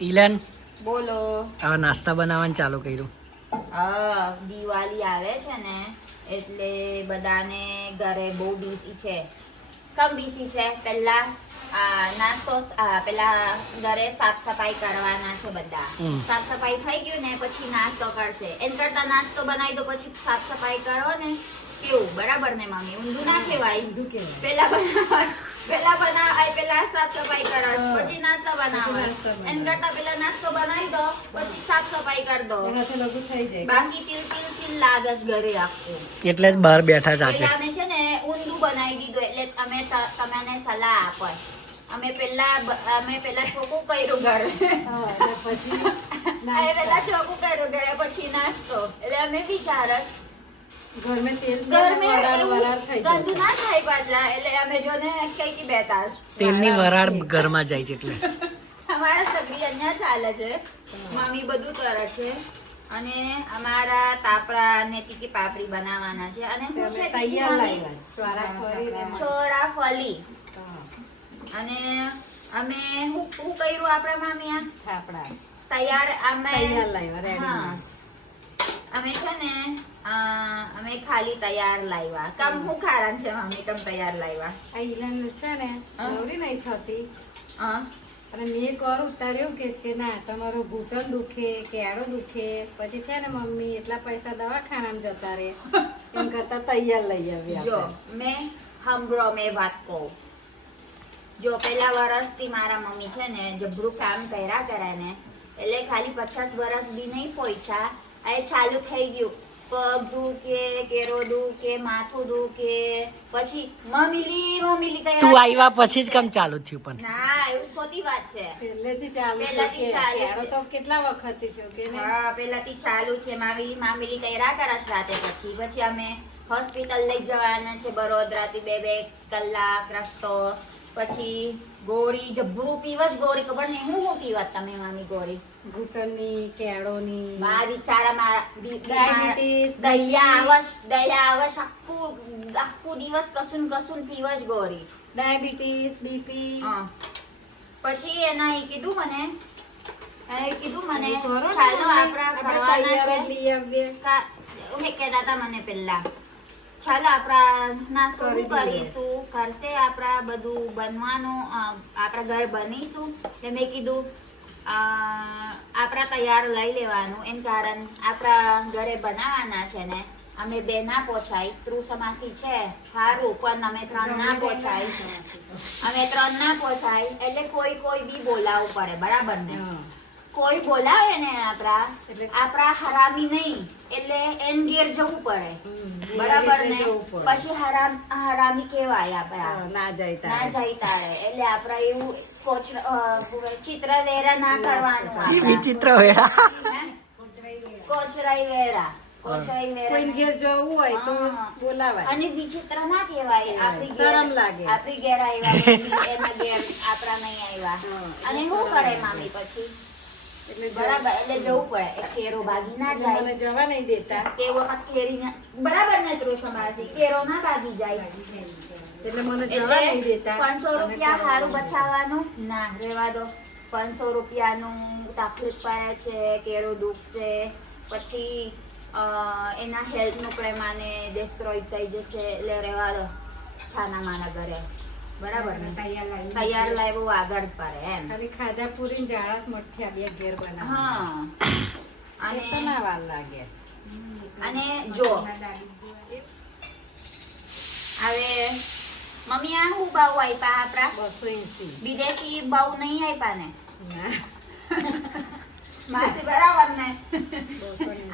ઇલન બોલો. હવે નાસ્તા બનાવવાનું ચાલુ કર્યું. હા દિવાળી આવે છે ને એટલે બધાને ઘરે બહુ બીસી છે. કમ બીસી છે? પહેલા આ, નાસ્તો પેલા ઘરે સાફ સફાઈ કરવાના છે બધા. સાફ સફાઈ થઈ ગયું ને પછી નાસ્તો કરશે. એમ કરતા નાસ્તો બનાવી દો પછી સાફ સફાઈ કરો ને કેવું? બરાબર ને મામી? ઊંધું ના કહેવાય. પેલા બનાવશ પેલા બનાવાય પેલા સાફ સફાઈ કરશ પછી નાસ્તો બનાવશ એમ કરતા પેલા નાસ્તો બનાવી દો પછી સાફ સફાઈ કરી દો. એનાથી લઘુ થઈ જાય. બાકી તિલ તિલ તિલ લાગશ ઘરે આખું. એટલે જ બહાર બેઠા આજે અમે છે ને ઊંધું બનાવી દીધું એટલે અમે તમને સલાહ આપો અમે પેલા અમે પેલા ચોખ્ખું કર્યું ઘરે. પછી પેલા ચોખ્ખું કર્યું ઘરે પછી નાસ્તો. એટલે અમે વિચાર તેલ ગંદુ ના થાય પાછા એટલે અમે જો ને કઈ થી બેતા જ. તેલની વરાળ ઘરમાં જાય છે એટલે. અમારા સગરી અહીંયા ચાલે છે. મમ્મી બધું કરે છે. અને અમારા તાપરા અને તીકી પાપડી બનાવવાના છે. અને હું શું છે તૈયાર લાવ્યા છે. ચોરા ફરીને ચોરા ફલી અને અમે હું હું કર્યું આપણા મામી આ? થાપડા તૈયાર અમે તૈયાર લાવ્યા, હા. અમે છે ને અમે ખાલી તૈયાર લાવ્યા. કમ હું કારણ છે મમ્મી? કમ તૈયાર લાવ્યા. આ ઈલાન છે ને. નવરી નહીં થતી. અને મેં કર ઉતાર એવું કે કે ના તમારો ઘૂંટણ દુખે કેળો દુખે. પછી છે ને મમ્મી એટલા પૈસા દવાખાનામાં જતા રહે. એમ કરતા તૈયાર લઈ આવ્યા જો મેં હમરો મેં વાત કહું. જો પહેલા વર્ષથી મારા મમ્મી છે ને જબરું કામ કર્યા કરે ને એટલે ખાલી પચાસ વર્ષ બી નહીં પહોંચ્યા એ ચાલુ થઈ ગયું. પગ દુખે કેરો દુખે માથું દુખે પછી મમીલી મમીલી કર્યા તું આવ્યા પછી જ કેમ ચાલુ થયું પણ. ના એવું ખોટી વાત છે. પહેલેથી ચાલુ છે પહેલેથી ચાલે. તો કેટલા વખતથી થયો કે હા પેલાથી ચાલુ છે. મામી મામીલી કર્યા કરશ રાતે પછી. પછી અમે હોસ્પિટલ લઈ જવાના છે બરોદરાથી બે બે કલાક રસ્તો. પછી ગોળી જબરું પીવસ ગોળી ખબર નહીં. હું હું પીવા તમે મામી ગોળી ઘૂંટણની કેળોની મારા બિચારા મારા બી- દયા આવશ દયા આવશ આખું આખું દિવસ કસુન કસુન પીવશ ગોરી. Diabetes BP. પછી એના એ કીધું મને. એ કીધું મને. ચાલો આપણા કરવાના છે. કહેતા હતા મને પહેલા. ચાલો આપણા નાસ્તો શું કરીશું. કરશે આપણા બધું બનવાનું આપણા ઘર બનીશું. એટલે મેં કીધું આપણા તૈયાર લઈ લેવાનું. એન કારણ આપણા ઘરે બનાવવાના છે ને અમે બે ના પહોંચાય ત્રુસમાસી છે. સારું પણ અમે ત્રણ ના પહોંચાય અમે ત્રણ ના પહોંચાય એટલે કોઈ કોઈ બી બોલાવવું પડે બરાબર ને? કોઈ બોલાવે ને આપણા આપણા હરામી નહીં એટલે એમ ઘેર જવું પડે. બરાબર ને. પછી હરામ હરામી કેવાય આપણા. ના જાય ના જાય તારે એટલે આપણા એવું ચિત્ર વેરા ના કરવાનું વિચિત્ર વેળા હે? કોચરાઈ વેરા કોચરાઈ વેરા કોઈને નહીં. ઘેર જવું હોય તો બોલાવાય. અને વિચિત્ર ના કહેવાય. આપણી શરમ લાગે. આપણી ઘેર આવ્યા એના ઘેર આપણા નહીં આવ્યા. અને શું કરે મામી પછી? એટલે બરાબર એટલે જવું પડે. કેરો ભાગી ના મને જાય. જવા નહીં દેતા. તે વખત કેરી બરાબર ને કેરો ના ભાગી જાય. એટલે મને જવા નહીં દેતા. પાંચસો રૂપિયા સારું બચાવવાનું? ના રેવા દો. પાંચસો રૂપિયાનું તકલીફ પડે છે કેળું દુખશે પછી એના હેલ્થનું પ્રમાણે ડિસ્ટ્રોય થઈ જશે. એટલે રહેવા દો. છાના માના ઘરે. બરાબર ને? તૈયાર લાવ્યું આગળ પડે એમ. ખાલી ખાજા પૂરી જાળત મઠ્યા બે ઘેર બનાવ. હા. અને વાર લાગે. અને જો હવે મમ્મી આ હું બાઉ આપ્યા આપણા બસો એસી. વિદેશી બાઉ નહીં આપ્યા ને. માસી બરાબર ને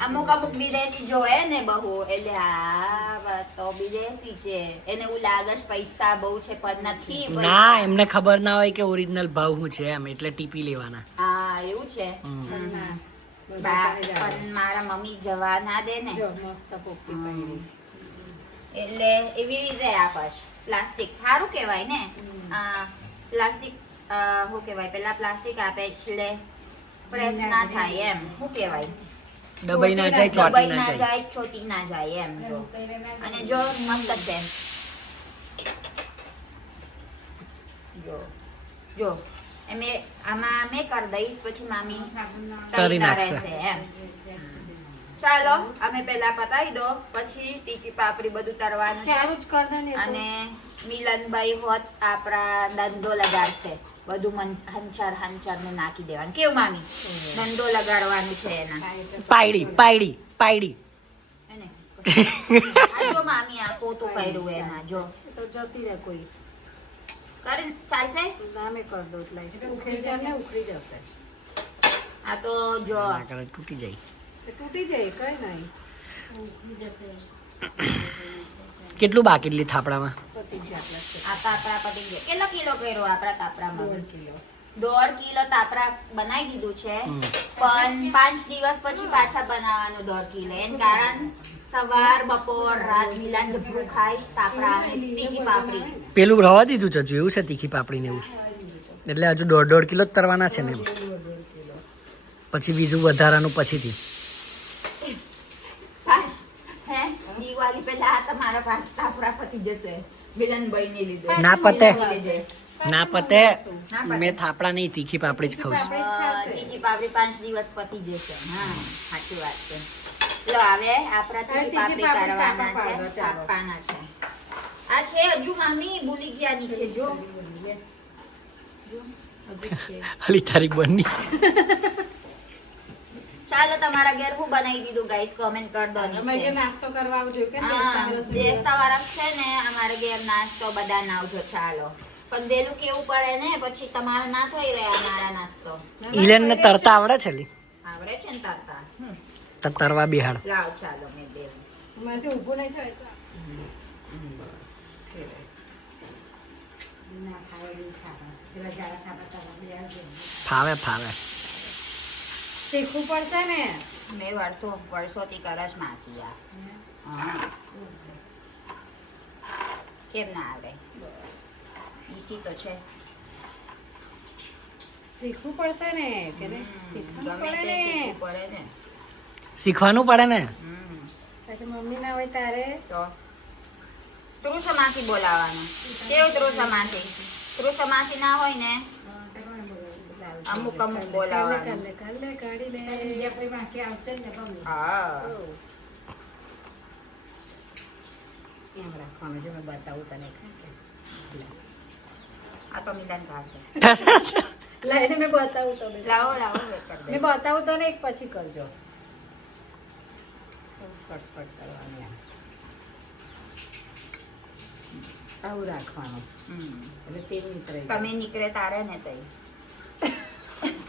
અમુક અમુક વિદેશી જોયે ને બહુ એટલે આ બસ તો વિદેશી છે. એને એવું લાગે છે પૈસા બહુ છે પણ નથી ના એમને ખબર ના હોય કે ઓરિજિનલ ભાવ હું છે એમ એટલે ટીપી લેવાના. હા એવું છે. પણ મારા મમ્મી જવા ના દે ને. મસ્ત. એટલે એવી રીતે છે પ્લાસ્ટિક. સારું કહેવાય ને? પ્લાસ્ટિક શું કહેવાય પેલા પ્લાસ્ટિક આપે એટલે પ્રેસ ના થાય એમ. શું કહેવાય? દબાઈ ના જાય ચોટી ના જાય. ચોટી ના જાય એમ. અને જો મસ્ત જ છે. જો જો. એમે આમાં મેં કરી દઈશ પછી મામી તરી નાખશે. રહેશે એમ. ચાલો અમે પેલા પતાવી દો પછી ટીકી પાપડી બધું તરવાનું ચાલુ જ કર દે ને અને મિલનભાઈ હોત આપણા દંડો લગાડશે. બધું મન- હંચાર હંચાર ને નાખી દેવાનું. કેવું મામી? દંડો લગાડવાનું છે એના. પાયડી પાયડી પાયડી. એને. જો મામી આ પોતું કર્યું એમાં જો. તો જતી રહે કોઈ. કરે ચાલશે? નામે કર દો એટલે. ઉખડી જશે. આ તો જો. તૂટી જાય. તૂટી જાય કઈ નહીં. કેટલું બાકી લી થાપડામાં? કેટલો કિલો કર્યો આપણા તાપરામાં દોઢ કિલો. દોઢ કિલો તાપરા બનાવી દીધું છે. પણ પાંચ દિવસ પછી પાછા બનાવવાનું દોઢ કિલો. એન કારણ સવાર બપોર રાત મિલાન જબરું ખાઈશ તાપરા તીખી પાપડી. પેલું રવા દીધું છે હજુ? એવું છે તીખી પાપડીને એવું એટલે હજુ દોઢ દોઢ કિલો જ તરવાના છે ને પછી બીજું વધારાનું પછીથી પાછ હે તમારા પાંચ પતી જશે. મિલનભાઈ ને લીધે. ના પતે. ના પતે. મેં થાપડા નહીં તીખી પાપડી જ ખાઉં છું. આપણે જ ખાશે. હા, તીખી પાપડી પાંચ દિવસ પતી જશે. હા સાચી વાત છે. લો હવે આપણા તીખી પાપડી પાપડી કરવાના છે. ચાલો, ચાલો. કાપવાના છે. આ છે હજુ મામી ભૂલી ગયા ની જો. લે. જો, હજુ તારી બની ચાલો તમારા ઘેર હું બનાવી દીધું ગાઈસ કોમેન્ટ કર દો અમે નાસ્તો કરવા આવજો કે બેસતા વાળા છે ને અમારે ઘેર નાસ્તો બધા ના આવજો ચાલો. પણ દેલું કેવું પડે ને પછી તમારે ના થઈ રહ્યા મારા નાસ્તો. ઇલેન ને તરતા આવડે છે લી? આવડે છે ને તરતા? તો તરવા બિહાડ. લાવ ચાલો મે બે અમારાથી ઊભો નહીં થાય તો. ફાવે ફાવે. શીખવું પડશે ને? મેં વર્ષો વર્ષોથી કરસ માસી આ. હા. કેમ ના આવે? ઈસી તો છે. શીખવું પડશે ને? કે ને હમ, શીખવું પડે ને? શીખવાનું પડે ને. પછી મમ્મી ના હોય તારે? તો? ત્રુસમાસી બોલાવાનું કેવું ત્રુસમાસી ત્રુસમાસી ના હોય ને? અમુક અમુક હા. એમ રાખવાનું જો મેં બતાવું તને આ તો મિલન પાસે લઈને મેં બતાવું તને લાવો લાવો વેટ કરી દે. મેં બતાવું તને એક પછી કરજો. ફટફટ કરવાની. આવું રાખવાનું. હમ. એટલે તેલ નીકળે. તમે નીકળે તારે ને તઈ.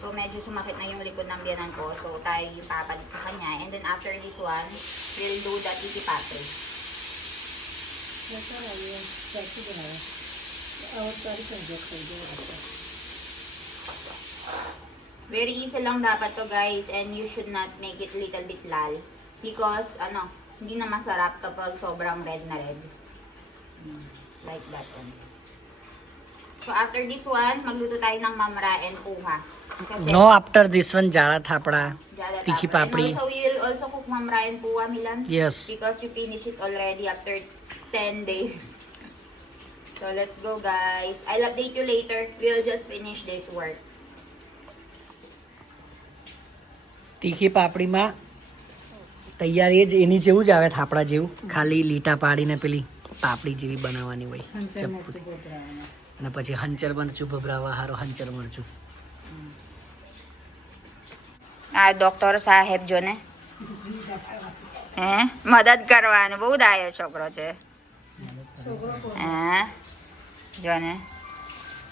So, medyo sumakit na yung likod ng biyanan ko. So, tayo yung papalit sa kanya. And then, after this one, we'll do the titi pate. Very easy lang dapat to guys and you should not make it little bit lal because ano, hindi na masarap kapag sobrang red na red. Hmm. Like that. Ano. So after this one, magluto tayo ng mamra and puha. Kasi, No, after this one, jala થાપડા Jala Tiki tapra. papri. And also, we will also cook mamra and puha, Milan. Yes. Because you finish it already after 10 days. So let's go guys. I'll update you later. We'll just finish this work. તીખી પાપડીમાં તૈયારી જ એની જેવું જ આવે થાપડા જેવું ખાલી લીટા પાડીને પેલી પાપડી જેવી બનાવવાની હોય ચપટી. અને પછી હંચર મરચું ભભરાવા હારો હંચર મરચું આ ડોક્ટર સાહેબ જો ને હે મદદ કરવાનું બહુ ડાયો છોકરો છે હે જો ને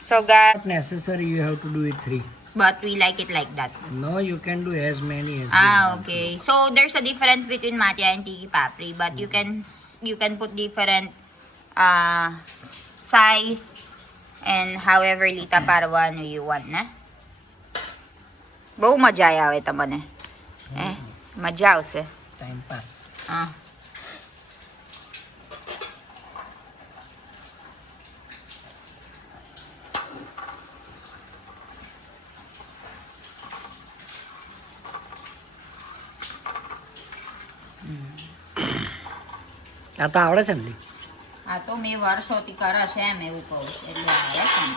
so guy necessary you have to do it three but we like it like that no you can do as many as ah okay so there's a difference between matcha and tiki papri but you can you can put different uh size and however લીટા પાડવાનું you want ને બહુ મજા આવે તમને હે મજા આવશે ટાઈમ પાસ હા આ તો આવડે છે ને તો મેં વર્ષોથી કરે છે એમ એવું કહું. એટલે આવે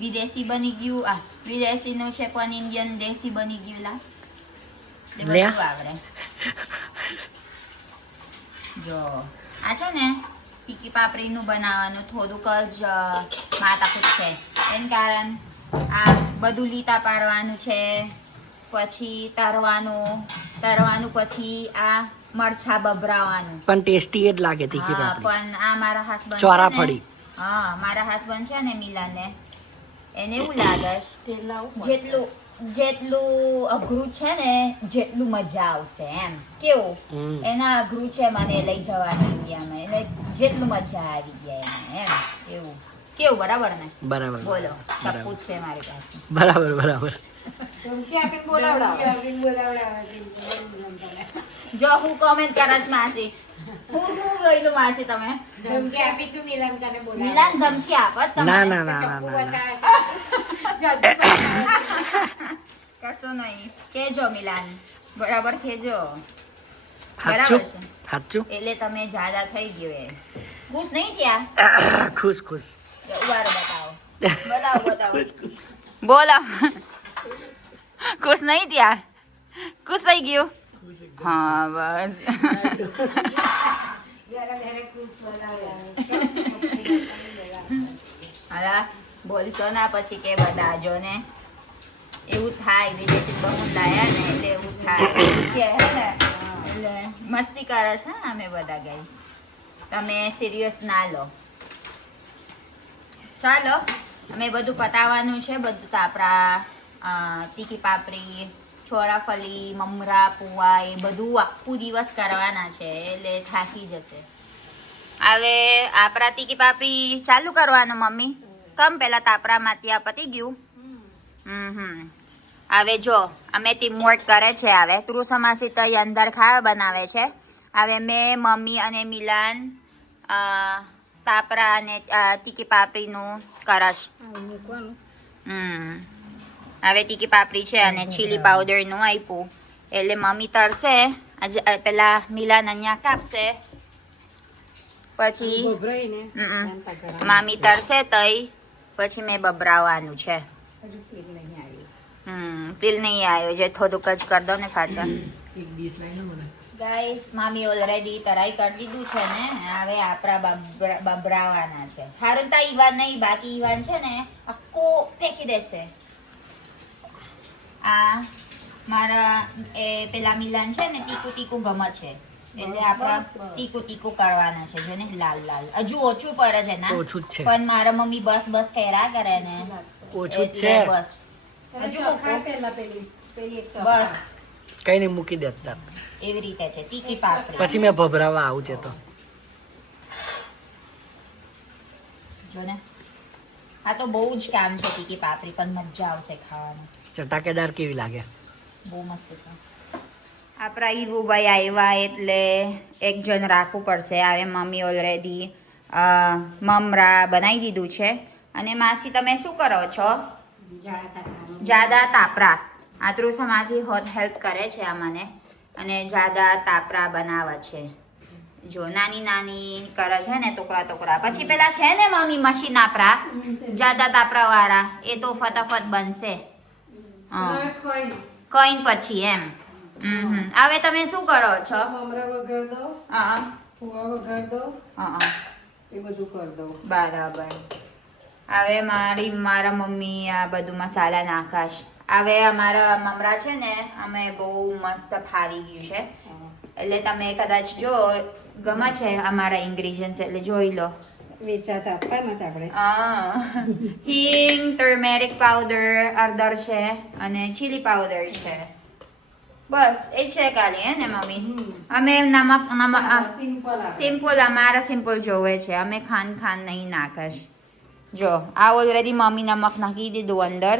વિદેશી બની ગયું. આ વિદેશી નું છે પણ ઇન્ડિયન દેશી બની ગયું લા. બધું આવડે. જો આ છે ને ટીકી પાપડીનું બનાવવાનું. થોડુંક જ માથાકૂટ છે. એન કારણ આ બધું લીટા પાડવાનું છે. પછી તરવાનું તરવાનું પછી આ મરછા બબરાવાનું પણ ટેસ્ટી એ જ લાગે તીખી પાપડી. પણ આ મારા હસબન્ડ ચોરા ફળી. હા મારા હસબન્ડ છે ને મિલાને એને એવું લાગે. જેટલું જેટલું અઘરું છે ને જેટલું મજા આવશે એમ. કેવું? એના અઘરું છે મને લઈ જવાની ઇન્ડિયામાં એટલે જેટલું મજા આવી જાય એમ એમ. એવું. કેવું? બરાબર ને? બરાબર બોલો. છે મારી પાસે. બરાબર બરાબર. જો હું કોમેન્ટ કરશ માસી હું હું જોયેલું માસી તમે ધમકી આપી તું મિલાન કાને બોલાવે. મિલાન ધમકી આપત તમે ના ના ના ના ના. બતાવે છે. જાદુ બતાવે છે. કશું નહીં કેજો મિલાન બરાબર કેજો બરાબર છે સાચું એટલે તમે જાદા થઈ ગયો એ ખુશ નહીં ત્યાં ખુશ ખુશ ઉભારો બતાવો બતાવો બતાવો બોલો ખુશ નહીં ત્યાં ખુશ થઈ ગયું? હા, બસ. હા બોલશો ના પછી કે બધા જો ને. એવું થાય, વિદેશી બહુ લાયા ને, એટલે એવું થાય. ને, એટલે મસ્તી કરે છે અમે બધા ગાઈસ તમે સિરિયસ ના લો. ચાલો, અમે બધું પતાવવાનું છે, બધું આપણા તીખી પાપડી છોરાફલી મમરા પુવા એ બધું આખું દિવસ કરવાના છે એટલે થાકી જશે. હવે આપણા તીખી પાપડી ચાલુ કરવાનું મમ્મી. કમ પહેલાં તાપરામાંથી આ પતી ગયું. હમ હમ. હવે જો અમે ટીમવર્ક કરે છે હવે. ત્રુસમાસી તો અંદર ખાવા બનાવે છે. હવે મેં મમ્મી અને મિલાન તાપરા અને તીકી તીખી પાપડીનું કરશ. હમ. હવે તીખી પાપડી છે અને ચીલી પાવડરનું આપ્યું એટલે મમ્મી તરશે આજે પેલા મીલા નન્યા કાપશે પછી મામી તરશે તઈ પછી મેં બબરાવાનું છે હજુ નહીં હમ તિલ નહીં આવ્યો જે થોડુંક જ કરી દો ને પાછા એક ડીશ લાવી મને ગાઈસ મામી ઓલરેડી તરાઈ કરી દીધું છે ને હવે આપણા બબરા- બબરાવાના છે હારું તા ઈવાન નહીં બાકી ઈવાન છે ને આખો ફેંકી દેશે આ મારા એ પેલા મિલાન છે ને તીકું તીકું ગમે છે. એટલે આપણા. તીકું તીકું કરવાના છે જો ને? લાલ લાલ. હજુ ઓછું પડે છે ના? ઓછું છે. પણ મારા મમ્મી બસ બસ કર્યા કરે ને. ઓછું છે. બસ. હજુ પહેલા પેલી પેલી એક બસ. કઈ નહીં મૂકી દેતા એવી રીતે છે તીકી પાપડી. પછી મેં ભભરાવા આવું છે તો. જો ને? આ તો બહુ જ કામ છે તીકી પાપડી પણ મજા આવશે ખાવાની. ચટાકેદાર કેવી લાગે? બહુ મસ્ત છે. આપણા ઈરુભાઈ આવ્યા એટલે એક જણ રાખવું પડશે. હવે મમ્મી ઓલરેડી મમરા બનાવી દીધું છે. અને માસી, તમે શું કરો છો? જાદા તાપરા. આતરુસા માસી હોત હેલ્પ કરે છે આ મને. અને જાદા તાપરા બનાવે છે. જો, નાની નાની કરે છે ને, ટુકડા ટુકડા. પછી પેલા છે ને મમ્મી મશીન આપરા? જાદા તાપરા વાળા. એ તો ફટાફટ બનશે. કઈ પછી એમ. હવે તમે શું કરો છો? મમરા વગર દો. હા. ફુવા વગર દો. હા એ બધું કરી દો. બરાબર. હવે મારી મારા મમ્મી આ બધું મસાલા નાખાશ. હવે અમારા મમરા છે ને અમે બહુ મસ્ત ફાવી ગયું છે. એટલે તમે કદાચ જો ગમે છે અમારા ઇન્ગ્રીડિયન્ટ્સ એટલે જોઈ લો. વેચાતા આપવાના જ આપણે. હા. હિંગ ટર્મેરિક પાવડર અડદર છે અને ચીલી પાવડર છે. બસ એ છે ખાલી હે ને મમ્મી? અમે નમક સિમ્પલ અમારા સિમ્પલ જોવે છે. અમે ખાન ખાન નહીં નાખશ. જો આ ઓલરેડી મમ્મી નમક નાખી દીધું અંદર.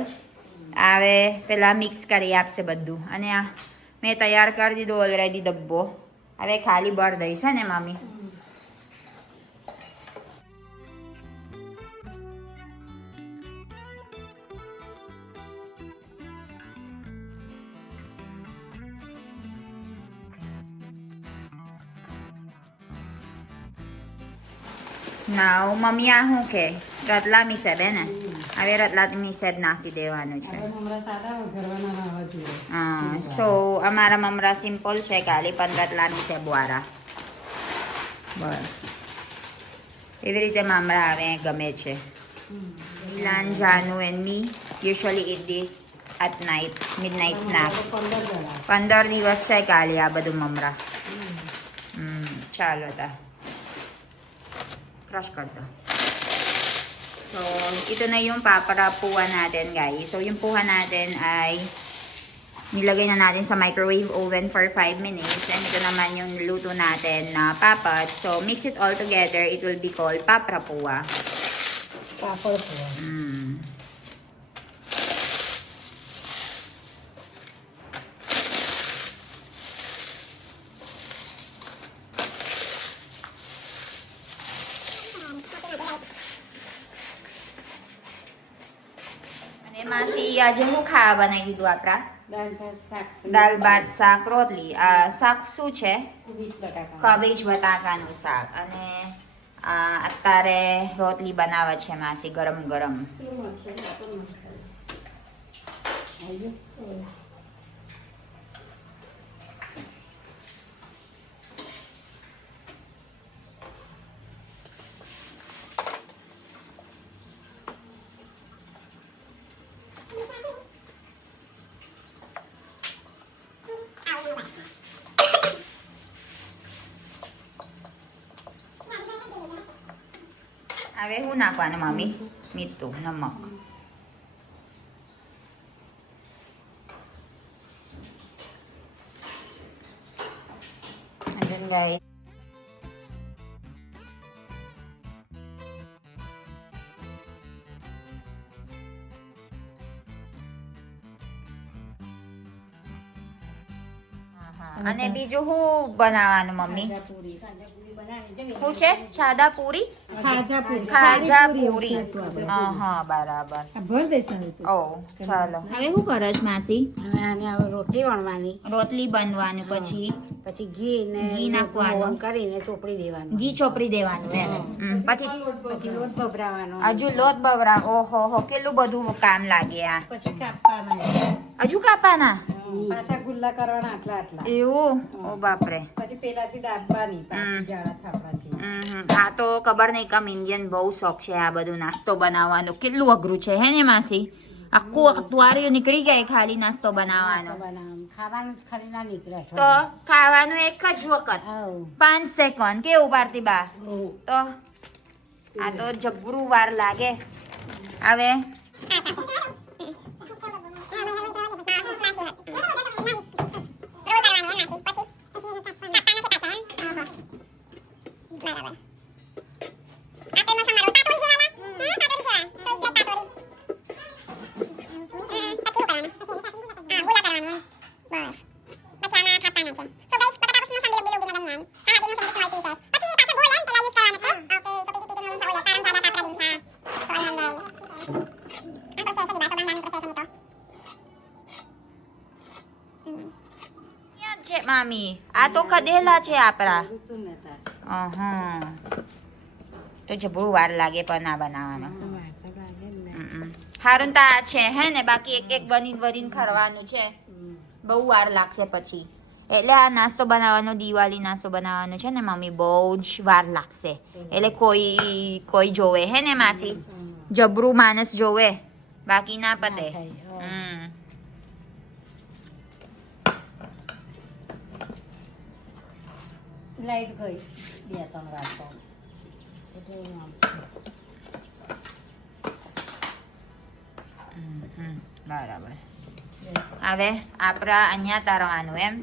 આવે પેલા મિક્સ કરી આપશે બધું. અને આ મેં તૈયાર કરી દીધું ઓલરેડી ડબ્બો. હવે ખાલી બળ દઈશ હે ને મમ્મી? ના મમ્મી આ શું કે રતલા સેબ હે ને હવે રતલામી સેબ નાખી દેવાનું છે હા સો અમારા મમરા સિમ્પલ છે ખાલી પણ રતલામી સેબ વાળા બસ એવી રીતે મમરા આવે ગમે છે Janu and me usually eat this at night, midnight snacks. પંદર જણા પંદર દિવસ છે કાલે આ બધું મમરા ચાલો તા Crush card to. So, ito na yung paparapuan natin, guys. So, yung puha natin ay nilagay na natin sa microwave oven for 5 minutes. And ito naman yung luto natin na papat. So, mix it all together. It will be called paprapua. Paprapua. Mm. માસી આજે હું ખાવા બનાવી દીધું આપણા? દાળ ભાત શાક રોટલી. આ શાક શું છે? કબીજ બટાકાનું. શાક. અને આ અત્યારે રોટલી બનાવે છે માસી ગરમ ગરમ. હવે હું નાખવાનું મમ્મી મીઠું નમક. અને બીજું હું બનાવવાનું મમ્મી શું છે સાદા પૂરી ખાજા પૂરી ખાજા પાણીપુરી પૂરી એવું કહેતું આપણે. હા હા બરાબર. આ ભર બેસન હતું ઓ ચાલો. હવે શું કરે છે માસી? હવે આને રોટલી વણવાની. રોટલી બનવાનું પછી. પછી ઘી ને ઘી નાખવાનું. કરીને ચોપડી દેવાનું. ઘી ચોપડી દેવાનું એમ. પછી? પછી લોટ ભભરાવાનો. હજુ લોટ બબરા ઓહો હો કેટલું બધું કામ લાગે આ. પછી કાપવાના. હજુ કાપાના પાછા ગુલ્લા કરવાના આટલા આટલા. એવું? ઓ બાપરે. પછી પેલાથી દાબવાની પાછી જાડા થાપડાથી આ તો ખબર નહીં કમ ઇન્ડિયન બહુ શોખ છે આ બધું નાસ્તો બનાવવાનો. કેટલું અઘરું છે હે ને માસી? આખું અખતવારીઓ નીકળી જાય ખાલી નાસ્તો બનાવવાનો. ખાવાનું ખાલી ના નીકળે તો ખાવાનું એક જ વખત. પાંચ સેકન્ડ કેવું પારતી બા? તો આ તો જબરું વાર લાગે. હવે ક્યાં છે મામી આ તો કદેલા છે આપણા ને તો જબરું વાર લાગે પણ ના બનાવવાનો. હારું તો આ છે હે ને? બાકી એક એક બની વરીને ખરવાનું છે. બહુ વાર લાગશે પછી. એટલે આ નાસ્તો બનાવવાનો દિવાળી નાસ્તો બનાવવાનો છે ને મમ્મી બહુ જ વાર લાગશે. એટલે કોઈ કોઈ જોવે હે ને માસી. જબરું માણસ જોવે. બાકી ના પતે. હમ. લાઈટ ગઈ. બે ત્રણ વાર તો. એટલે આમ. બરાબર. હવે આપણા અહીંયા તારવાનું એમ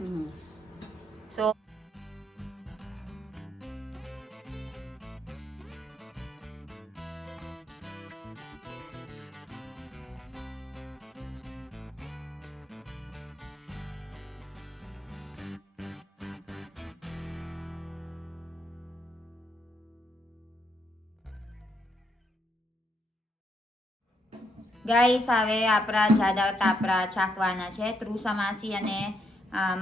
ગાઈસ હવે આપણા જાદા તાપરા ચાખવાના છે. ત્રુસા માસી અને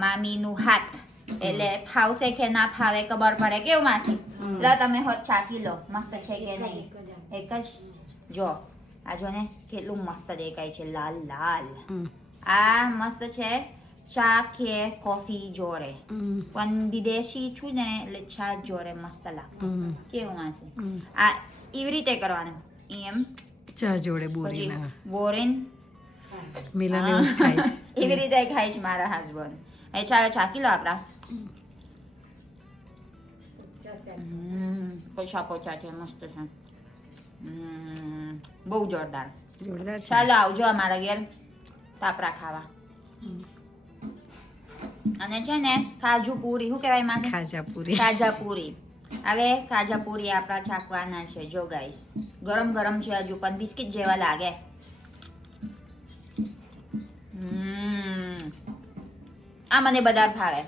મામીનું હાથ. એટલે ફાવશે કે ના ફાવે ખબર પડે. કેવું માસી? એટલે તમે હોત ચાખી લો. મસ્ત છે કે નહીં? એક જ. જો? આ જો ને કેટલું મસ્ત દેખાય છે. લાલ લાલ. આ મસ્ત છે. ચા કે કોફી જોડે. પણ વિદેશી છું ને એટલે ચા જોડે મસ્ત લાગશે. કેવું માસી? આ એવી રીતે કરવાનું. એમ. ચા જોડે બોરીના. બોરેન? મિલન એવું જ ખાય છે. એવી રીતે ખાય છે મારા હસબન્ડ એ ચાલો ચાકી લો આપડા. પોચા પોચા છે મસ્ત છે. બહુ જોરદાર. જોરદાર ચાલો આવજો અમારા ઘેર પાપરા ખાવા. અને છે ને ખાજુ પૂરી શું કહેવાયમાં ખાજા પૂરી. ખાજા પૂરી. હવે કાજા પૂરી આપણા છાકવાના છે. જો ગાઈસ ગરમ ગરમ છે હજુ પણ બિસ્કિટ જેવા લાગે. આ મને બધાર ભાવે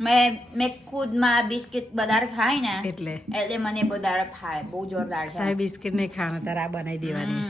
મેં મેં ખુદમાં બિસ્કિટ બધાર ખાય ને એટલે. એટલે મને બધા ભાવે બહુ જોરદાર છે. બિસ્કિટ નહીં ખાવાનું તારા બનાવી દેવાની.